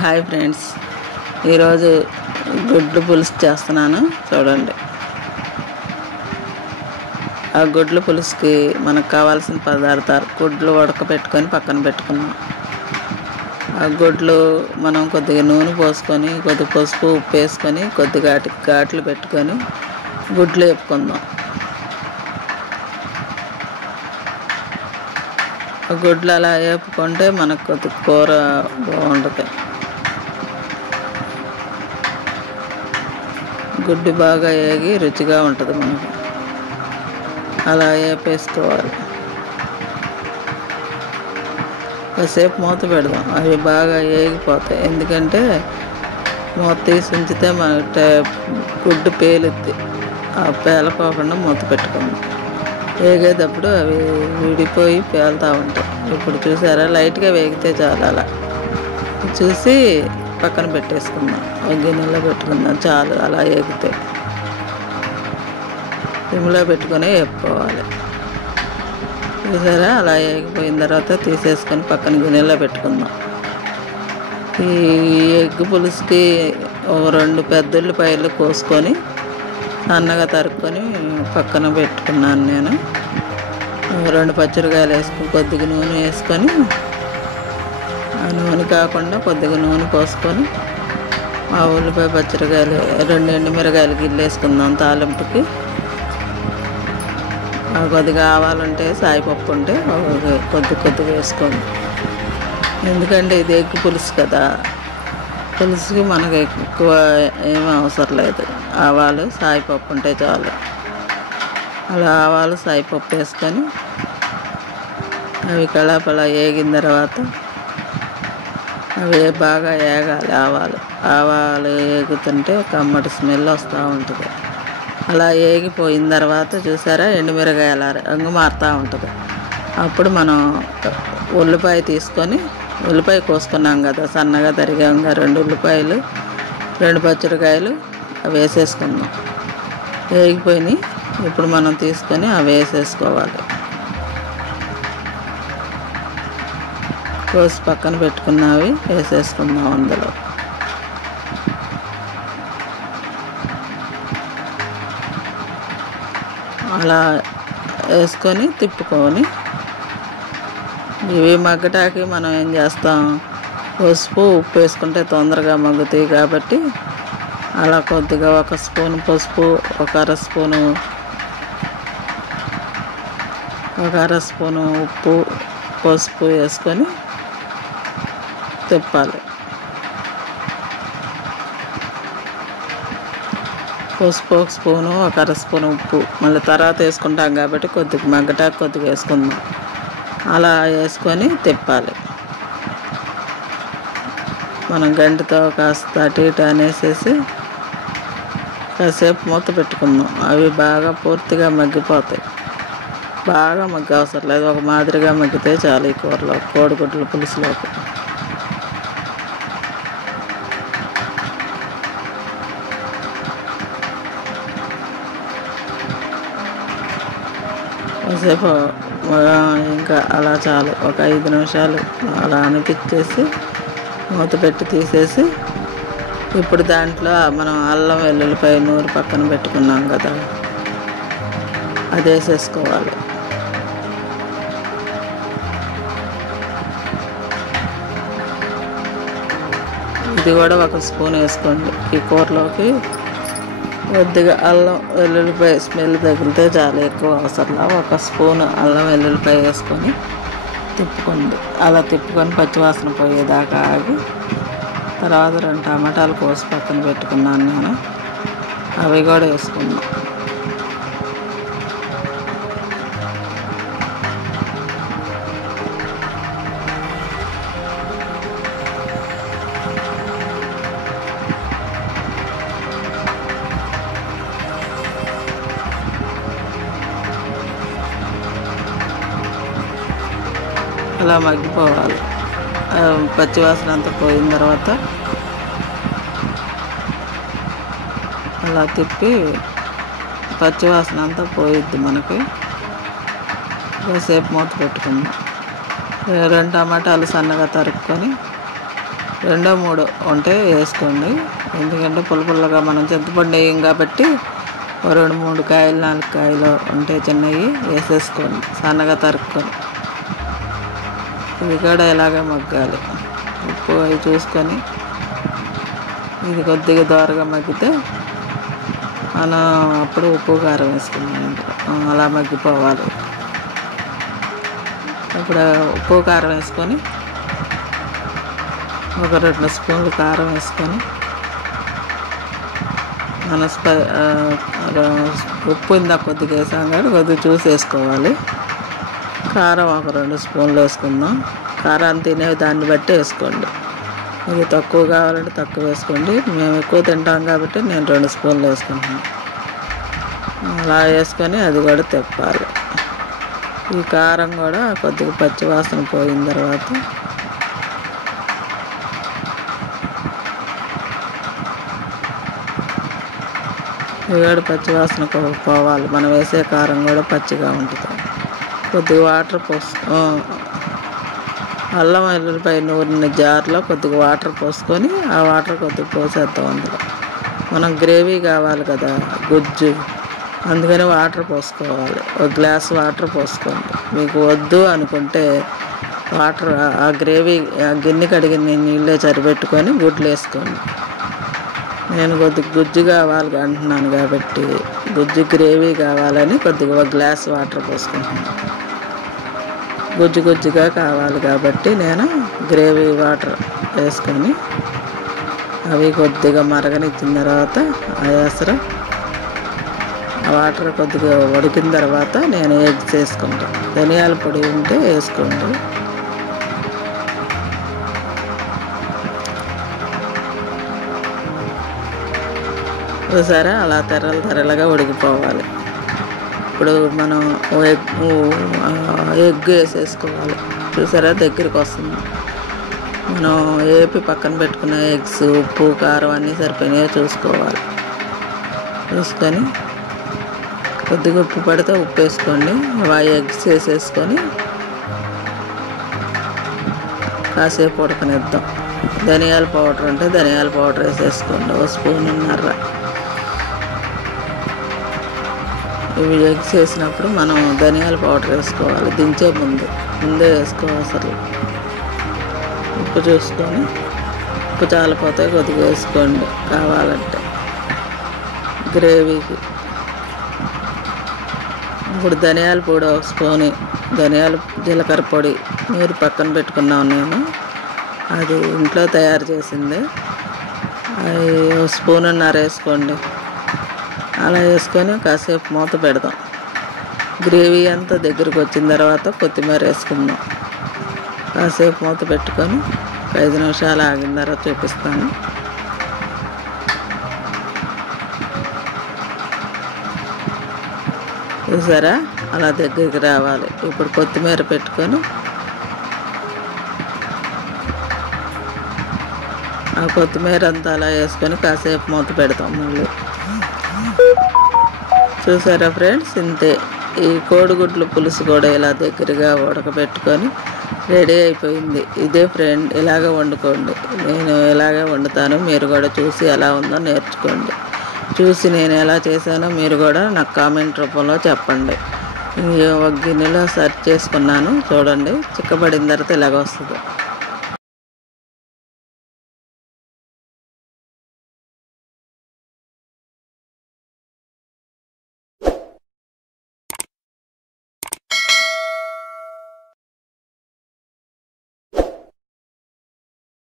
Hi friends, ఈరోజు గుడ్లు పులుసు చేస్తున్నాను చూడండి. ఆ గుడ్లు పులుసుకి మనకు కావాల్సిన పదార్థాలు గుడ్లు ఉడకబెట్టుకొని పక్కన పెట్టుకున్నాం. ఆ గుడ్లు మనం కొద్దిగా నూనె పోసుకొని కొద్దిగా పసుపు ఉప్పు వేసుకొని కొద్దిగా ఘాట్లు పెట్టుకొని గుడ్లు వేపుకుందాం. ఆ గుడ్లు అలా వేపుకుంటే మనకు కొద్దిగా కూర బాగుంటుంది. గుడ్డు బాగా వేగి రుచిగా ఉంటుంది. మనకు అలా వేపేసుకోవాలి. కాసేపు మూత పెడదాం, అవి బాగా వేగిపోతాయి. ఎందుకంటే మూత తీసి ఉంచితే మన గుడ్డు పేలుద్ది. ఆ పేలకోకుండా మూత పెట్టుకుందాం. వేగేటప్పుడు అవి విడిపోయి పేలుతూ ఉంటాయి. ఇప్పుడు చూసారా, లైట్గా వేగితే చాలు. అలా చూసి పక్కన పెట్టేసుకుందాం, ఒక గిన్నెలో పెట్టుకుందాం. చాలు అలా వేగితే సిమ్లో పెట్టుకొని వేపుకోవాలి. చూసారా, అలా వేగిపోయిన తర్వాత తీసేసుకొని పక్కన గిన్నెలో పెట్టుకుందాం. ఈ ఎగ్ పులుసుకి ఒక 2 పెద్ద ఉల్లిపాయలు కోసుకొని సన్నగా తరుక్కొని పక్కన పెట్టుకున్నాను నేను. 2 పచ్చిమిరపకాయలు వేసుకొని కొద్దిగా నూనె వేసుకొని, ఆ నూనె కాకుండా కొద్దిగా నూనె పోసుకొని ఆ ఉల్లిపాయ పచ్చిమిరపకాయలు 2 ఎండుమిరకాయలు గిల్లు వేసుకుందాం తాలింపుకి. కొద్దిగా ఆవాలుంటే సాయిపప్పు ఉంటే కొద్దిగా వేసుకోండి. ఎందుకంటే ఇది ఎగ్ పులుసు కదా, పులుసుకి మనకు ఎక్కువ ఏమీ అవసరం లేదు. ఆవాలు సాయిపప్పు ఉంటే చాలు. అలా ఆవాలు సాయిపప్పు వేసుకొని అవి కళాపలా వేగిన తర్వాత అవి బాగా వేగాలి. ఆవాలు వేగుతుంటే కమ్మటి స్మెల్ వస్తూ ఉంటుంది. అలా వేగిపోయిన తర్వాత చూసారా, ఎండుమిరకాయల రంగు మారుతూ ఉంటుంది. అప్పుడు మనం ఉల్లిపాయ తీసుకొని, ఉల్లిపాయ కోసుకున్నాం కదా సన్నగా తరిగాంగా, 2 ఉల్లిపాయలు 2 పచ్చిమిరపకాయలు అవి వేసేసుకుందాం. వేగిపోయినాయి. ఇప్పుడు మనం తీసుకొని అవి వేసేసుకోవాలి. కోసి పక్కన పెట్టుకున్నవి వేసేసుకుందాం అందులో. అలా వేసుకొని తిప్పుకొని ఇవి మగ్గటాకి మనం ఏం చేస్తాం, పసుపు ఉప్పు వేసుకుంటే తొందరగా మగ్గుతాయి కాబట్టి అలా కొద్దిగా 1 స్పూన్ పసుపు, 1 అర స్పూను ఉప్పు పసుపు వేసుకొని తిప్పాలి. పసుపు 1 స్పూను, 1 అర స్పూను ఉప్పు మళ్ళీ తర్వాత వేసుకుంటాం కాబట్టి కొద్దిగా మగ్గటాకు కొద్దిగా వేసుకుందాం. అలా వేసుకొని తిప్పాలి. మనం గంటతో కాస్త అటు ఇటు అనేసేసి కాసేపు మూత పెట్టుకుందాం. అవి బాగా పూర్తిగా మగ్గిపోతాయి. బాగా మగ్గ అవసరం లేదు, ఒక మాదిరిగా మగ్గితే చాలు. ఈ కూరలో కోడిగుడ్ల పులుసులోకి కాసేపు ఇంకా అలా చాలు. ఒక 5 నిమిషాలు అలా అనిపించేసి మూత పెట్టి తీసేసి, ఇప్పుడు దాంట్లో మనం అల్లం వెల్లుల్లిపాయ నూరు పక్కన పెట్టుకున్నాం కదా, అది వేసేసుకోవాలి. ఇది కూడా 1 స్పూన్ వేసుకోండి. ఈ కూరలోకి కొద్దిగా అల్లం వెల్లుల్లిపాయ స్మెల్ తగిలితే చాలా, ఎక్కువ అవసరం. 1 స్పూన్ అల్లం వెల్లుల్లిపాయ వేసుకొని తిప్పుకోండి. అలా తిప్పుకొని పచ్చివాసన పోయేదాకా ఆగి తర్వాత 2 టమాటాలు కోసి పక్కన పెట్టుకున్నాను నేను, అవి కూడా వేసుకున్నాం. అలా మగ్గిపోవాలి. పచ్చివాసన అంతా పోయిన తర్వాత అలా తిప్పి పచ్చివాసన అంతా పోయిద్ది మనకి. కాసేపు మూత పెట్టుకుందాం. 2 టమాటాలు సన్నగా తరుక్కొని రెండో మూడో ఉంటే వేసుకోండి. ఎందుకంటే పుల్లగా మనం చింతపండు వేయం కాబట్టి 2 3 కాయలు 4 కాయలు ఉంటే చిన్నవి వేసేసుకోండి సన్నగా తరుక్కొని. ఇది కూడా ఇలాగే మగ్గాలి. ఉప్పు అవి చూసుకొని ఇది కొద్దిగా దోరగా మగ్గితే మనం అప్పుడు ఉప్పు కారం వేసుకున్నాం. అలా మగ్గిపోవాలి. ఇప్పుడు ఉప్పు కారం వేసుకొని ఒక 2 స్పూన్లు కారం వేసుకొని మన ఉప్పు ఇందాక కొద్దిగా వేసాం కానీ కొద్దిగా చూసి వేసుకోవాలి. కారం ఒక 2 స్పూన్లు వేసుకుందాం. కారం తినే దాన్ని బట్టి వేసుకోండి. ఇది తక్కువ కావాలంటే తక్కువ వేసుకోండి. మేము ఎక్కువ తింటాం కాబట్టి నేను 2 స్పూన్లు వేసుకుంటున్నాను. అలా వేసుకొని అది కూడా తిప్పాలి. ఈ కారం కూడా కొద్దిగా పచ్చి వాసన పోయిన తర్వాత ఇది కూడా పచ్చి వాసన పోవాలి. మనం వేసే కారం కూడా పచ్చిగా ఉంటుంది. కొద్దిగా వాటర్ అల్లం వెల్లుల్లిపాయ నూరిన జార్లో కొద్దిగా వాటర్ పోసుకొని ఆ వాటర్ కొద్దిగా పోసేద్దాం. అందులో మనం గ్రేవీ కావాలి కదా, గుజ్జు, అందుకని వాటర్ పోసుకోవాలి. 1 గ్లాస్ వాటర్ పోసుకోండి. మీకు వద్దు అనుకుంటే వాటర్ ఆ గ్రేవీ గిన్నె కడిగిన నీళ్ళే సరిపెట్టుకొని గుడ్లు వేసుకోండి. నేను కొద్దిగా గుజ్జు కావాలి అంటున్నాను కాబట్టి గుజ్జు గ్రేవీ కావాలని కొద్దిగా 1 గ్లాస్ వాటర్ పోసుకుంటున్నాను. గుజ్జుగా కావాలి కాబట్టి నేను గ్రేవీ వాటర్ వేసుకొని అవి కొద్దిగా మరగనిచ్చిన తర్వాత ఆ వాటర్ కొద్దిగా ఉడికిన తర్వాత నేను ఎగ్స్ వేసుకుంటాను. ధనియాల పొడి ఉంటే వేసుకోండి. చూసారా అలా తెరలుగా ఉడికిపోవాలి. ఇప్పుడు మనం ఎగ్ వేసేసుకోవాలి. చూసారా దగ్గరికి వస్తుంది. మనం ఏపి పక్కన పెట్టుకున్న ఎగ్స్ ఉప్పు కారం అన్నీ సరిపోయినాయో చూసుకోవాలి. చూసుకొని కొద్దిగా ఉప్పు పడితే ఉప్పు వేసుకోండి. ఆ ఎగ్స్ వేసేసుకొని కాసేపు ఉడకనిద్దాం. ధనియాల పౌడర్ ఉంటే ధనియాల పౌడర్ వేసేసుకోండి. 1 స్పూన్నర. ఇవి ఎగ్స్ వేసినప్పుడు మనం ధనియాల పౌడర్ వేసుకోవాలి. దించే ముందే వేసుకోవాలి. అసలు ఉప్పు చూసుకొని ఉప్పు చాలిపోతే కొద్దిగా వేసుకోండి కావాలంటే గ్రేవీకి. ఇప్పుడు ధనియాల పొడి 1 స్పూన్, జీలకర్ర పొడి నూరి పక్కన పెట్టుకున్నాను నేను. అది ఇంట్లో తయారు చేసింది. అది 1 స్పూన్నర వేసుకోండి. అలా వేసుకొని కాసేపు మూత పెడదాం. గ్రేవీ అంతా దగ్గరికి వచ్చిన తర్వాత కొత్తిమీర వేసుకుందాం. కాసేపు మూత పెట్టుకొని 5 నిమిషాలు ఆగిన తర్వాత చూపిస్తాను. చూసారా అలా దగ్గరికి రావాలి. ఇప్పుడు కొత్తిమీర పెట్టుకొని ఆ కొత్తిమీర అంతా అలా వేసుకొని కాసేపు మూత పెడతాం. మళ్ళీ చూసారా ఫ్రెండ్స్, ఇంతే. ఈ కోడిగుడ్ల పులుసు కూడా ఇలా దగ్గరగా ఉడకబెట్టుకొని రెడీ అయిపోయింది. ఇదే ఫ్రెండ్, ఇలాగ వండుకోండి. నేను ఇలాగే వండుతాను. మీరు కూడా చూసి ఎలా ఉందో నేర్చుకోండి. చూసి నేను ఎలా చేశానో మీరు కూడా నాకు కామెంట్ రూపంలో చెప్పండి. ఒక గిన్నెలో సర్వ్ చేసుకున్నాను. చూడండి, చిక్కబడిన తర్వాత ఇలాగ వస్తుంది.